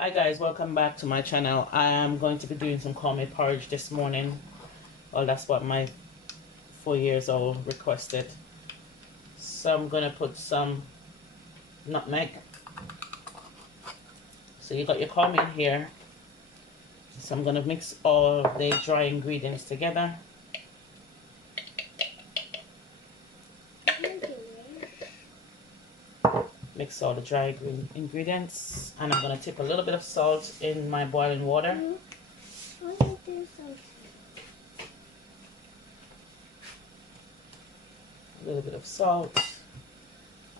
Hi guys, welcome back to my channel. I am going to be doing some cornmeal porridge this morning. Well, that's what my 4 years old requested. So I'm going to put some nutmeg. So you got your cornmeal here. So I'm going to mix all the dry ingredients together. Mix all the dry ingredients, and I'm going to tip a little bit of salt in my boiling water. A little bit of salt.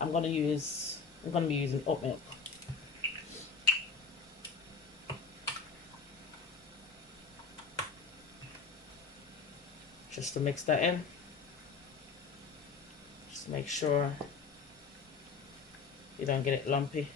I'm going to be using oat milk. Just to mix that in. Just make sure you don't get it lumpy.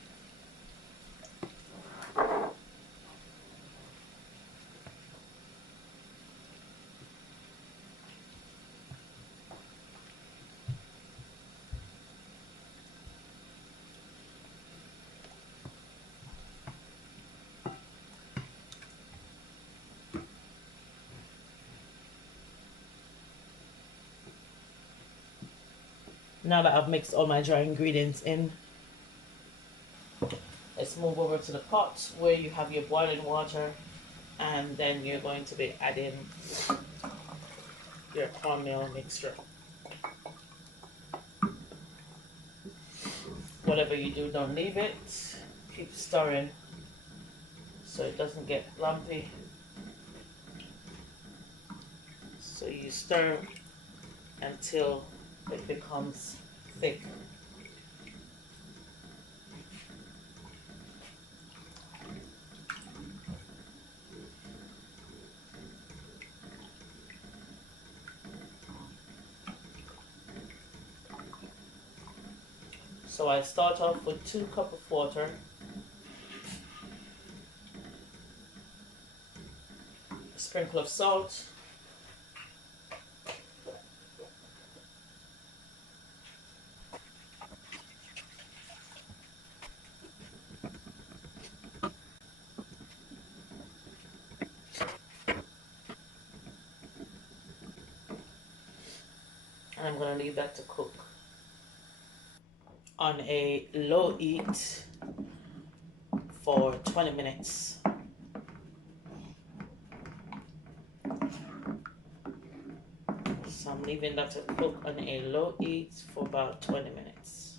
Now that I've mixed all my dry ingredients in, let's move over to the pot where you have your boiling water, and then you're going to be adding your cornmeal mixture. Whatever you do, don't leave it. Keep stirring so it doesn't get lumpy. So you stir until it becomes thick. So I start off with 2 cups of water. A sprinkle of salt. And I'm going to leave that to cook on a low heat for 20 minutes. So I'm leaving that to cook on a low heat for about 20 minutes.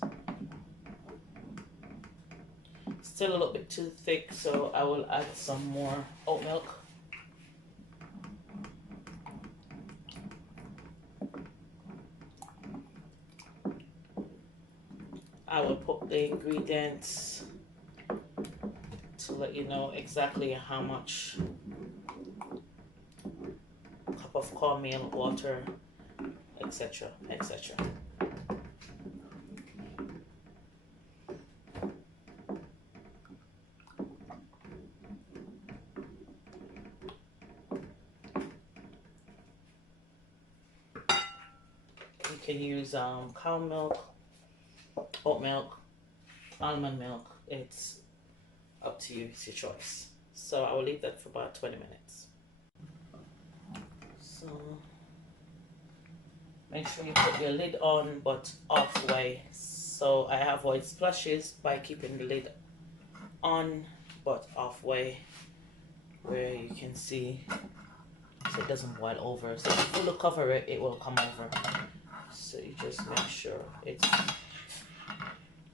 Still a little bit too thick, so I will add some more oat milk. I will put the ingredients to let you know exactly how much cup of cornmeal, water, etc., etc. You can use cow milk, oat milk, almond milk. It's up to you, it's your choice. So I will leave that for about 20 minutes. So make sure you put your lid on, but halfway, so I avoid splashes by keeping the lid on but halfway, where you can see so it doesn't boil over. So if you fully cover it, it will come over. So you just make sure it's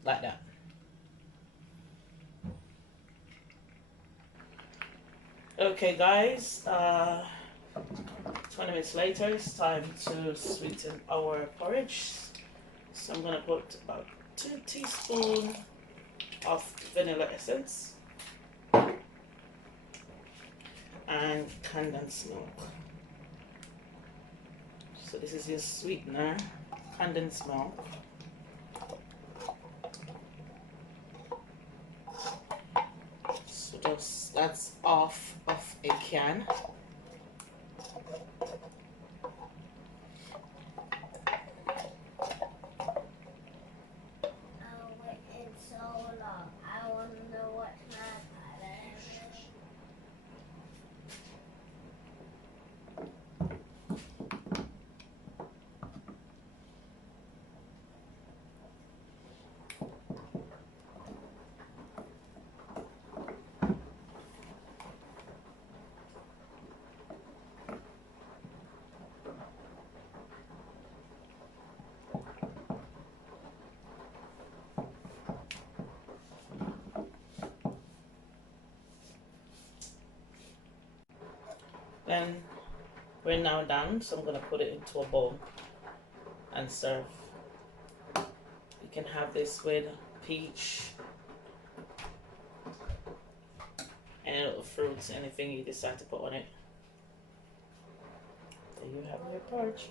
like that. Okay guys, 20 minutes later, it's time to sweeten our porridge. So I'm gonna put about 2 teaspoons of vanilla essence and condensed milk. So this is your sweetener, condensed milk. So that's half of a can. And we're now done, so I'm gonna put it into a bowl and serve. You can have this with peach, any little fruits, anything you decide to put on it. There you have your porridge.